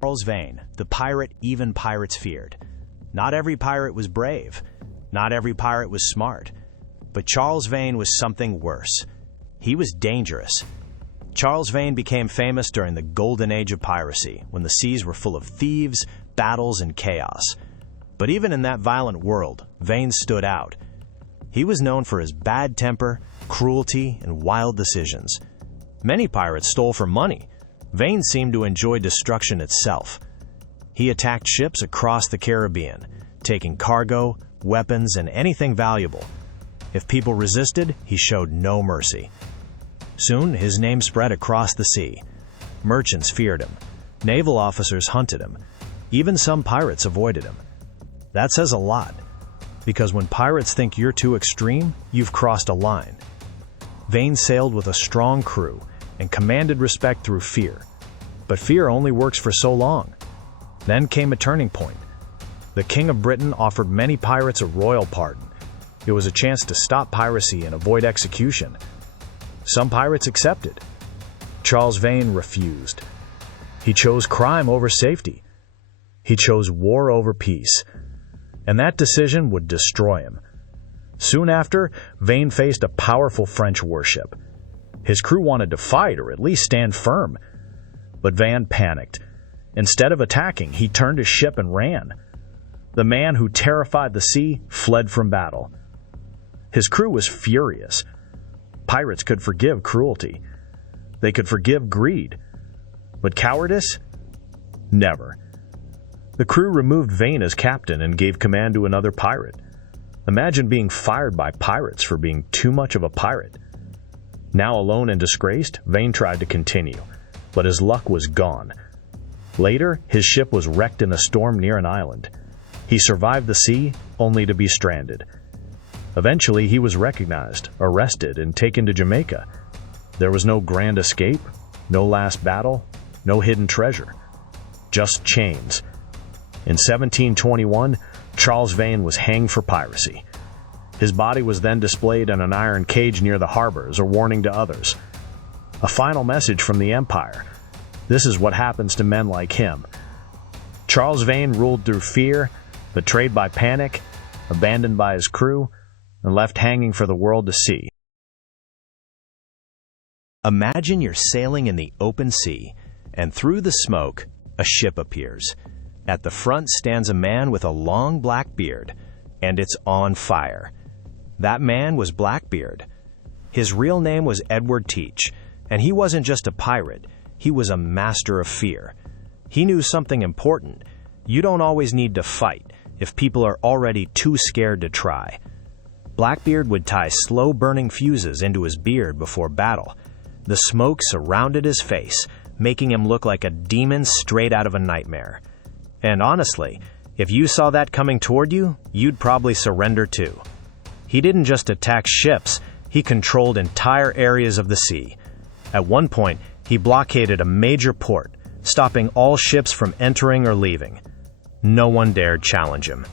Charles Vane, the pirate even pirates feared. Not every pirate was brave. Not every pirate was smart. But Charles Vane was something worse. He was dangerous. Charles Vane became famous during the golden age of piracy, when the seas were full of thieves, battles, and chaos. But even in that violent world, Vane stood out. He was known for his bad temper, cruelty, and wild decisions. Many pirates stole for money. Vane seemed to enjoy destruction itself. He attacked ships across the Caribbean, taking cargo, weapons, and anything valuable. If people resisted, he showed no mercy. Soon, his name spread across the sea. Merchants feared him. Naval officers hunted him. Even some pirates avoided him. That says a lot, because when pirates think you're too extreme, you've crossed a line. Vane sailed with a strong crew and commanded respect through fear. But fear only works for so long. Then came a turning point. The King of Britain offered many pirates a royal pardon. It was a chance to stop piracy and avoid execution. Some pirates accepted. Charles Vane refused. He chose crime over safety. He chose war over peace. And that decision would destroy him. Soon after, Vane faced a powerful French warship. His crew wanted to fight or at least stand firm. But Vane panicked. Instead of attacking, he turned his ship and ran. The man who terrified the sea fled from battle. His crew was furious. Pirates could forgive cruelty. They could forgive greed. But cowardice? Never. The crew removed Vane as captain and gave command to another pirate. Imagine being fired by pirates for being too much of a pirate. Now alone and disgraced, Vane tried to continue, but his luck was gone. Later, his ship was wrecked in a storm near an island. He survived the sea, only to be stranded. Eventually, he was recognized, arrested, and taken to Jamaica. There was no grand escape, no last battle, no hidden treasure. Just chains. In 1721, Charles Vane was hanged for piracy. His body was then displayed in an iron cage near the harbor as a warning to others. A final message from the Empire. This is what happens to men like him. Charles Vane ruled through fear, betrayed by panic, abandoned by his crew, and left hanging for the world to see. Imagine you're sailing in the open sea, and through the smoke, a ship appears. At the front stands a man with a long black beard, and it's on fire. That man was Blackbeard. His real name was Edward Teach, and he wasn't just a pirate, he was a master of fear. He knew something important. You don't always need to fight if people are already too scared to try. Blackbeard would tie slow-burning fuses into his beard before battle. The smoke surrounded his face, making him look like a demon straight out of a nightmare. And honestly, if you saw that coming toward you, you'd probably surrender too. He didn't just attack ships, he controlled entire areas of the sea. At one point, he blockaded a major port, stopping all ships from entering or leaving. No one dared challenge him.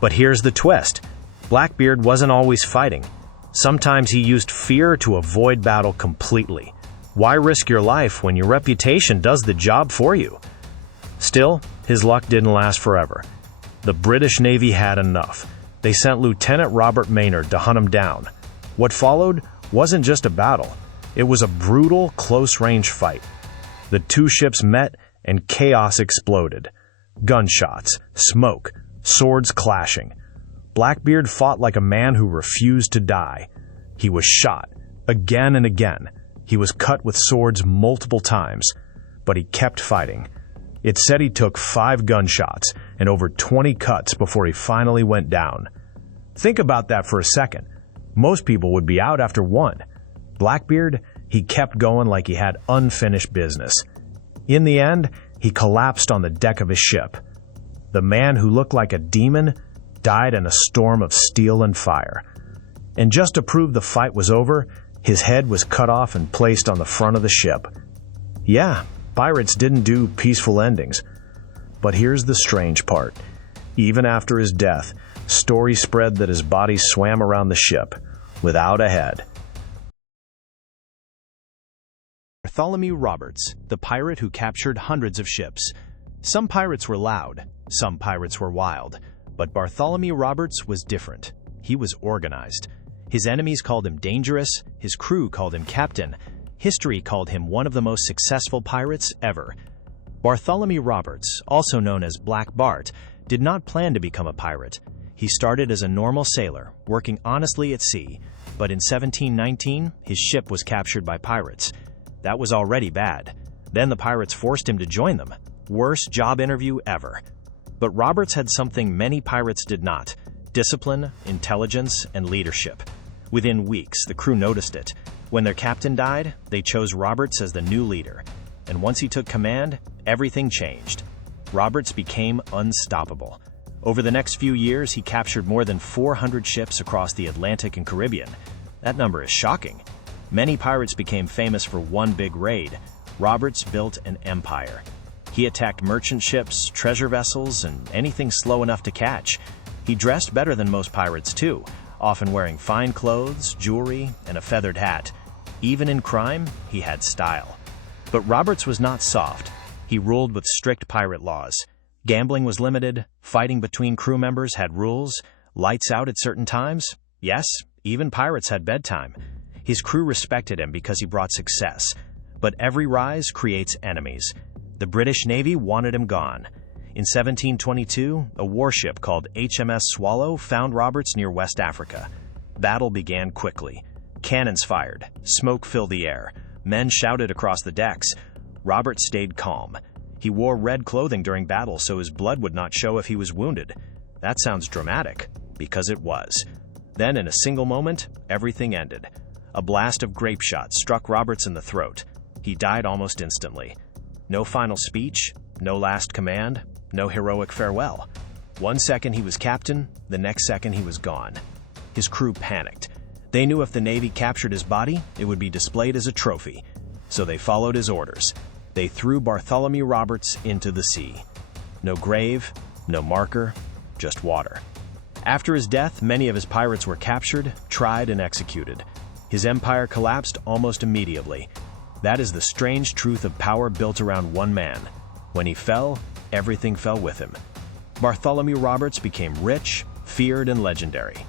But here's the twist. Blackbeard wasn't always fighting. Sometimes he used fear to avoid battle completely. Why risk your life when your reputation does the job for you? Still, his luck didn't last forever. The British Navy had enough. They sent Lieutenant Robert Maynard to hunt him down. What followed wasn't just a battle. It was a brutal, close-range fight. The two ships met and chaos exploded. Gunshots, smoke, swords clashing. Blackbeard fought like a man who refused to die. He was shot, again and again. He was cut with swords multiple times, but he kept fighting. It's said he took 5 gunshots and over 20 cuts before he finally went down. Think about that for a second. Most people would be out after one. Blackbeard, he kept going like he had unfinished business. In the end, he collapsed on the deck of his ship. The man who looked like a demon died in a storm of steel and fire. And just to prove the fight was over, his head was cut off and placed on the front of the ship. Yeah, pirates didn't do peaceful endings. But here's the strange part. Even after his death, stories spread that his body swam around the ship, without a head. Bartholomew Roberts, the pirate who captured hundreds of ships. Some pirates were loud, some pirates were wild, but Bartholomew Roberts was different. He was organized. His enemies called him dangerous, his crew called him captain. History called him one of the most successful pirates ever. Bartholomew Roberts, also known as Black Bart, did not plan to become a pirate. He started as a normal sailor, working honestly at sea, but in 1719, his ship was captured by pirates. That was already bad. Then the pirates forced him to join them. Worst job interview ever. But Roberts had something many pirates did not: discipline, intelligence, and leadership. Within weeks, the crew noticed it. When their captain died, they chose Roberts as the new leader. And once he took command, everything changed. Roberts became unstoppable. Over the next few years, he captured more than 400 ships across the Atlantic and Caribbean. That number is shocking. Many pirates became famous for one big raid. Roberts built an empire. He attacked merchant ships, treasure vessels, and anything slow enough to catch. He dressed better than most pirates too, often wearing fine clothes, jewelry, and a feathered hat. Even in crime, he had style. But Roberts was not soft. He ruled with strict pirate laws. Gambling was limited, fighting between crew members had rules, lights out at certain times. Yes, even pirates had bedtime. His crew respected him because he brought success. But every rise creates enemies. The British Navy wanted him gone. In 1722, a warship called HMS Swallow found Roberts near West Africa. Battle began quickly. Cannons fired, smoke filled the air, men shouted across the decks. Roberts stayed calm. He wore red clothing during battle so his blood would not show if he was wounded. That sounds dramatic, because it was. Then, in a single moment, everything ended. A blast of grape shot struck Roberts in the throat. He died almost instantly. No final speech, no last command, no heroic farewell. 1 second he was captain, the next second he was gone. His crew panicked. They knew if the Navy captured his body, it would be displayed as a trophy. So they followed his orders. They threw Bartholomew Roberts into the sea. No grave, no marker, just water. After his death, many of his pirates were captured, tried, and executed. His empire collapsed almost immediately. That is the strange truth of power built around one man. When he fell, everything fell with him. Bartholomew Roberts became rich, feared, and legendary.